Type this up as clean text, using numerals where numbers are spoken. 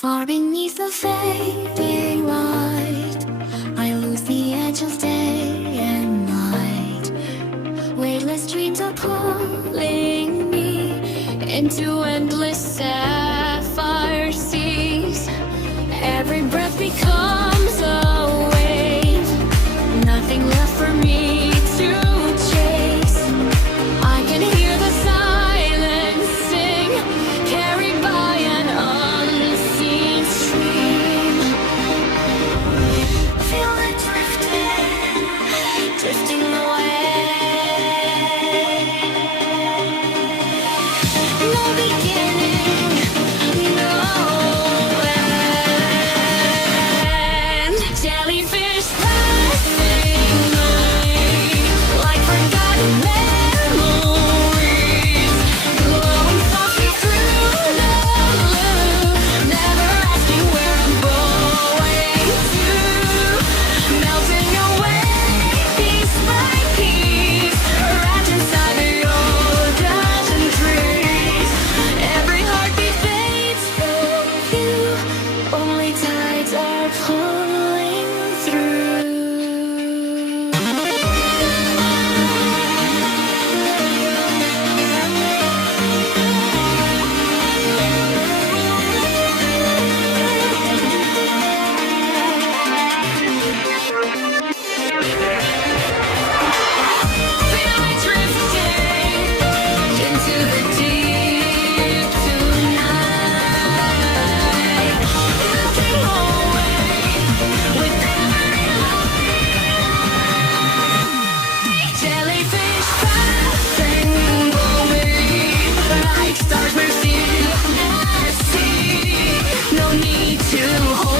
Far beneath the fading light, I lose the edge of day and night. Weightless dreams are pulling me into endless sapphire seas. Every breath becomes a wave, nothing left for me to chase. I can hear the silence sing, carried by an unseen stream. Feel it drifting away. No beginning, no end. Jellyfish passing by, like forgotten memories, glowing softly through the blue, never asking where I'm going to, melting away piece by piece, wrapped inside the ocean trees. Every heartbeat fades from view, only tides are pulling through. Feel it drifting into the deep tonight, melting away with every light. Jellyfish passing by, like stars we're seeing at sea. No need to hold